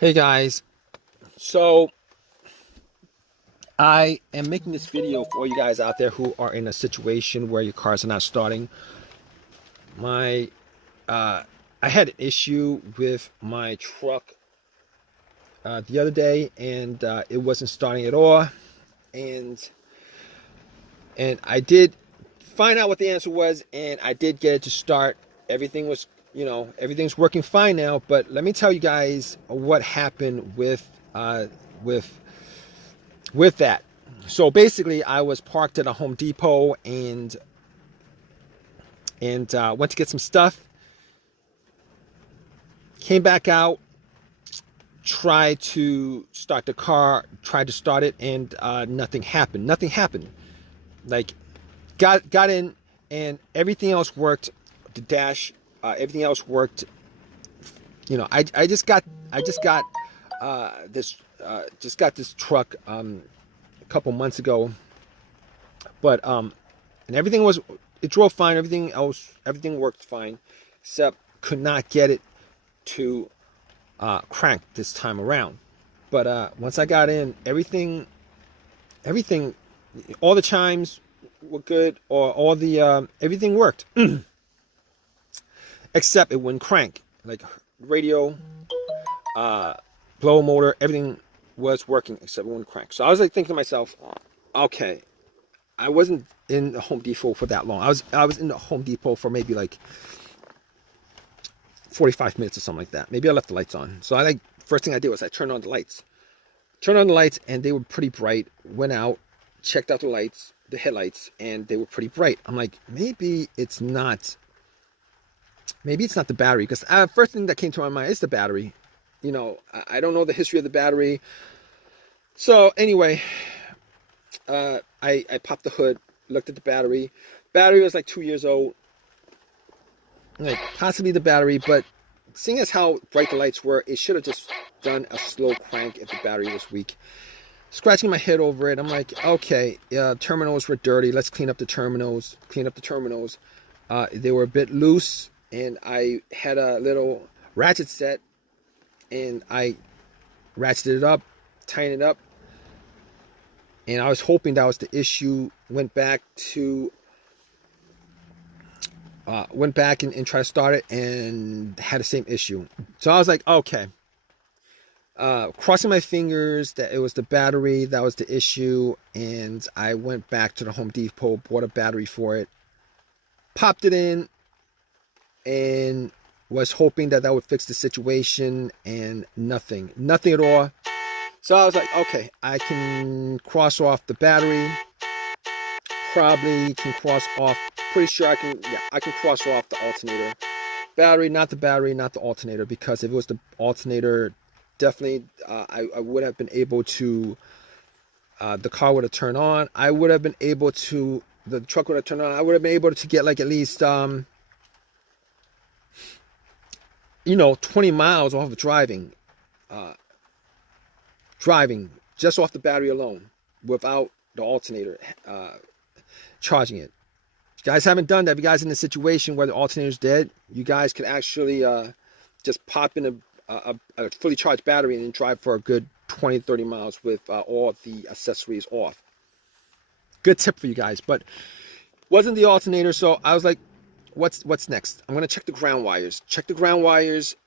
Hey guys, so I am making this video for all you guys out there who are in a situation where your cars are not starting. My I had an issue with my truck the other day, and it wasn't starting at all. And I did find out what the answer was, and I did get it to start. Everything was, everything's working fine now. But let me tell you guys what happened with with that. So basically, I was parked at a Home Depot and went to get some stuff. Came back out, tried to start the car, tried to start it, and nothing happened. Nothing happened. Like got in, and everything else worked. The dash, everything else worked. I just got this truck a couple months ago, but and it drove fine. Everything worked fine, except could not get it to crank this time around. But once I got in, everything, all the chimes were good, or all the everything worked, except it wouldn't crank. Like radio, blower motor, everything was working except it wouldn't crank. So I was like thinking to myself, okay, I wasn't in the Home Depot for that long. I was in the Home Depot for maybe like 45 minutes or something like that. Maybe I left the lights on. So first thing I did was I turned on the lights. And they were pretty bright. Went out, checked out the headlights, and they were pretty bright. I'm like, maybe it's not the battery, because first thing that came to my mind is the battery. I don't know the history of the battery. So anyway, I popped the hood, looked at the battery. Battery was like 2 years old. Like possibly the battery, but seeing as how bright the lights were, it should have just done a slow crank if the battery was weak. Scratching my head over it, I'm like, okay, terminals were dirty. Let's clean up the terminals. They were a bit loose, and I had a little ratchet set, and I ratcheted it up, tightened it up, and I was hoping that was the issue. Went back and tried to start it, and had the same issue. So I was like, okay. Crossing my fingers that it was the battery that was the issue, and I went back to the Home Depot, bought a battery for it, popped it in, and was hoping that would fix the situation, and nothing at all. So I was like, okay, I can cross off the battery. Probably can cross off. Pretty sure I can. Yeah, I can cross off the alternator. Battery, not the alternator. Because if it was the alternator, definitely I would have been able to. The car would have turned on. I would have been able to. The truck would have turned on. I would have been able to get like at least 20 miles off of driving. Driving just off the battery alone, without the alternator charging it. If you guys haven't done that, if you guys are in a situation where the alternator's dead, you guys can actually just pop in a fully charged battery and then drive for a good 20-30 miles with all the accessories off. Good tip for you guys. But wasn't the alternator, so I was like, what's next? I'm gonna check the ground wires.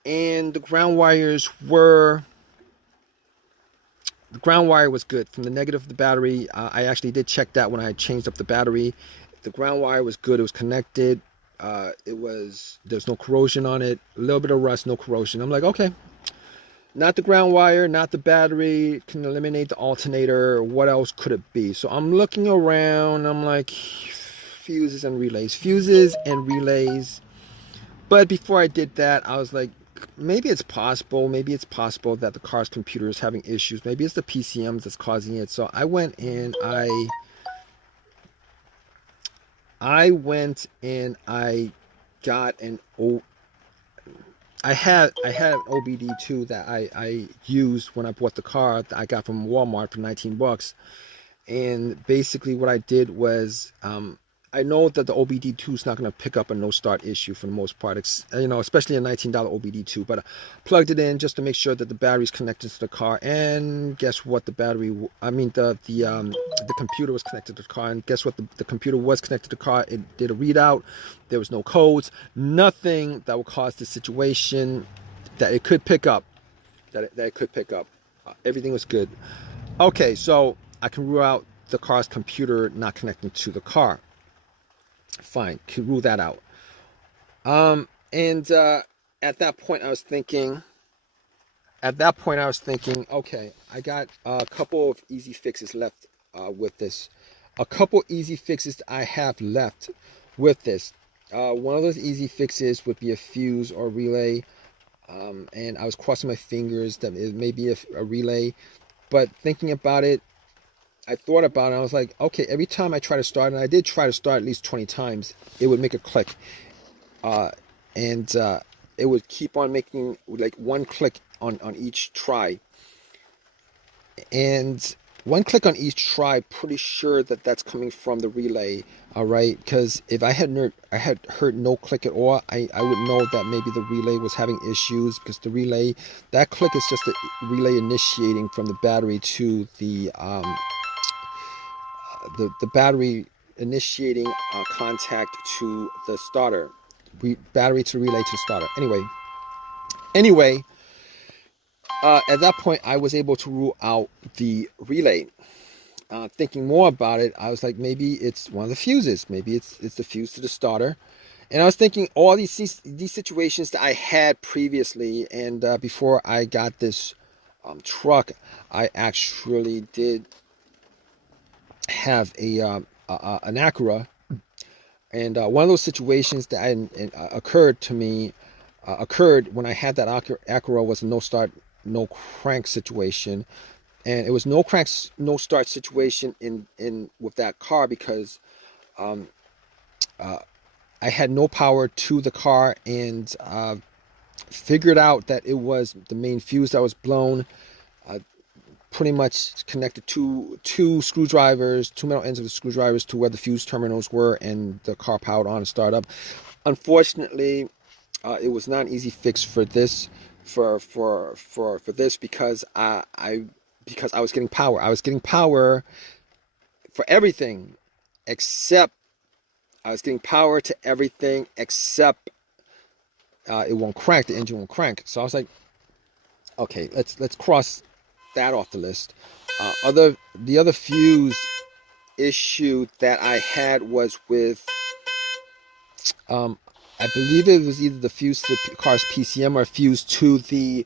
And the ground wires were. The ground wire was good from the negative of the battery. I actually did check that when I changed up the battery. The ground wire was good. It was connected. There's no corrosion on it. A little bit of rust, no corrosion. I'm like, okay, not the ground wire, not the battery. Can eliminate the alternator. What else could it be? So I'm looking around. I'm like, fuses and relays. But before I did that, I was like, maybe it's possible that the car's computer is having issues. Maybe it's the PCMs that's causing it. So I went and I got I had an OBD2 that I used when I bought the car that I got from Walmart for $19. And basically what I did was I know that the OBD2 is not going to pick up a no start issue for the most part. It's, you know, especially a $19 OBD2. But I plugged it in just to make sure that the battery's connected to the car. And guess what? The computer was connected to the car. And guess what? The computer was connected to the car. It did a readout. There was no codes. Nothing that would cause the situation that it could pick up. That it could pick up. Everything was good. Okay, so I can rule out the car's computer not connecting to the car. Fine, can rule that out. At that point I was thinking, okay, I got a couple of easy fixes left with this. A couple easy fixes I have left with this. One of those easy fixes would be a fuse or relay. And I was crossing my fingers that it may be a relay. But thinking about it, I thought about it, I was like, okay, every time I try to start, and I did try to start at least 20 times, it would make a click. It would keep on making like one click on each try. And one click on each try, pretty sure that that's coming from the relay, all right? Because if I had heard no click at all, I would know that maybe the relay was having issues, because the relay, that click is just the relay initiating from the battery to the battery initiating contact to the starter, battery to relay to the starter. Anyway, at that point, I was able to rule out the relay. Thinking more about it, I was like, maybe it's one of the fuses. Maybe it's the fuse to the starter. And I was thinking all these situations that I had previously, and before I got this truck, I actually did have an Acura, and one of those situations that occurred to me occurred when I had that Acura was a no start, no crank situation, and it was no crank, no start situation in with that car because I had no power to the car, and figured out that it was the main fuse that was blown. Pretty much connected two screwdrivers, two metal ends of the screwdrivers to where the fuse terminals were, and the car powered on and started up. Unfortunately, it was not an easy fix for this, for this, because I was getting power. I was getting power for everything except it won't crank. The engine won't crank. So I was like, okay, let's cross that off the list. The other fuse issue that I had was with I believe it was either the fuse to the car's PCM or a fuse to the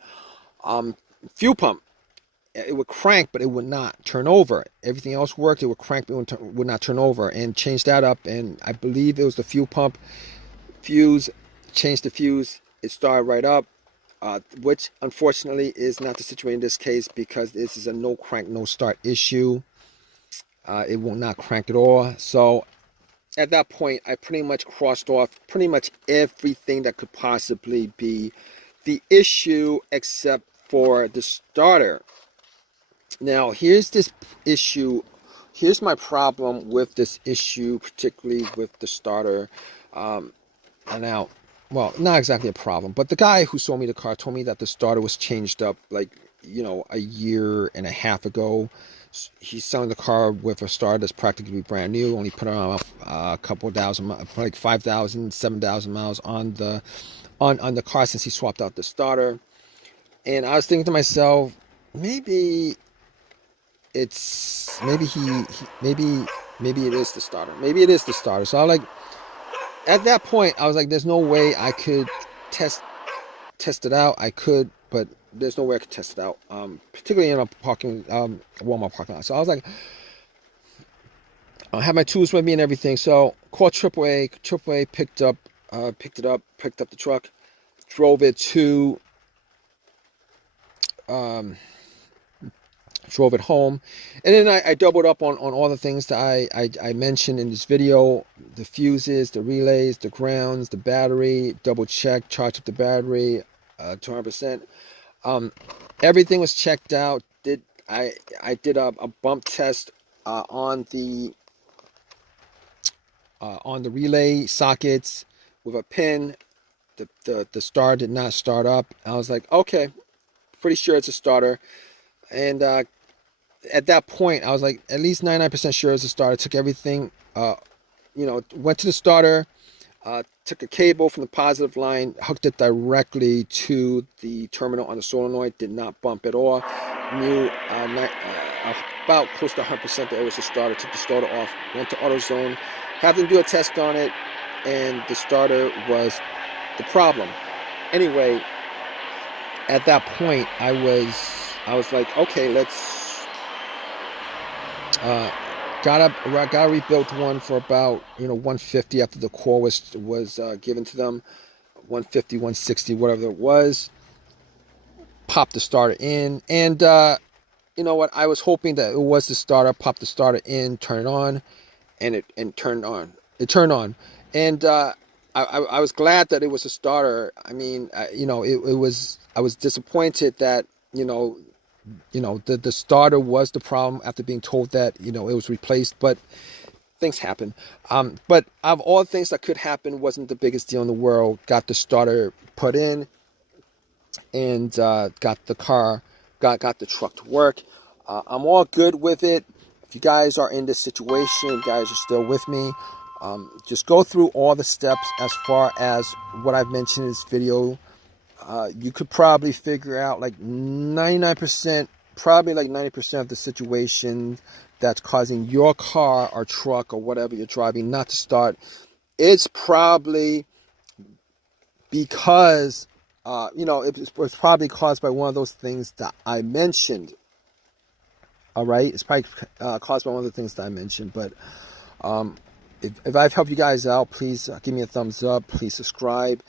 fuel pump. It would crank, but it would not turn over. Everything else worked. It would crank, but it would not turn over. And changed that up, and I believe it was the fuel pump fuse. Changed the fuse. It started right up. Which unfortunately is not the situation in this case, because this is a no crank, no start issue. It will not crank at all. So at that point, I pretty much crossed off pretty much everything that could possibly be the issue except for the starter. Now, here's this issue. Here's my problem with this issue, particularly with the starter. Well, not exactly a problem, but the guy who sold me the car told me that the starter was changed up like, a year and a half ago. He's selling the car with a starter that's practically brand new, only put on a couple thousand, like 5,000, 7,000 miles on the car since he swapped out the starter. And I was thinking to myself, maybe it is the starter. Maybe it is the starter. So I was like, at that point, I was like, there's no way I could test it out. I could, but there's no way I could test it out, particularly in a Walmart parking lot. So I was like, I had my tools with me and everything. So called AAA. AAA picked up the truck, drove it home, and then I doubled up on all the things that I mentioned in this video: the fuses, the relays, the grounds, the battery. Double check, charged up the battery 200%. Everything was checked out. I did a bump test on the on the relay sockets with a pin. The starter did not start up. I was like, okay, pretty sure it's a starter. And at that point, I was like, at least 99% sure it's a starter. Took everything, went to the starter, took a cable from the positive line, hooked it directly to the terminal on the solenoid, did not bump at all. Knew about close to 100% that it was a starter. Took the starter off, went to AutoZone, had them do a test on it, and the starter was the problem. Anyway, at that point, I was like, okay, let's got a rebuilt one for about $150 after the core was given to them, $150, $160, whatever it was. Popped the starter in, and you know what? I was hoping that it was the starter. Popped the starter in, turn it on, and it turned on. It turned on, and I was glad that it was a starter. I mean, it was. I was disappointed that the starter was the problem after being told that it was replaced, but things happen. But of all things that could happen, wasn't the biggest deal in the world. Got the starter put in, and got the truck to work. I'm all good with it. If you guys are in this situation, you guys are still with me, just go through all the steps as far as what I've mentioned in this video. You could probably figure out like 99%, probably like 90% of the situation that's causing your car or truck or whatever you're driving not to start. It's probably because it was probably caused by one of those things that I mentioned. All right, it's probably caused by one of the things that I mentioned. But if I've helped you guys out, please give me a thumbs up. Please subscribe.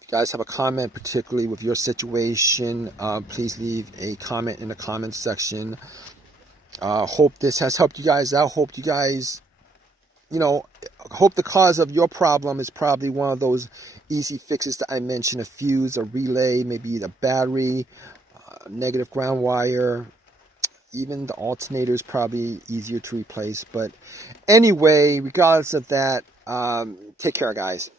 If you guys have a comment, particularly with your situation, please leave a comment in the comments section. Hope this has helped you guys out. Hope you guys, hope the cause of your problem is probably one of those easy fixes that I mentioned: a fuse, a relay, maybe the battery, negative ground wire. Even the alternator is probably easier to replace. But anyway, regardless of that, take care, guys.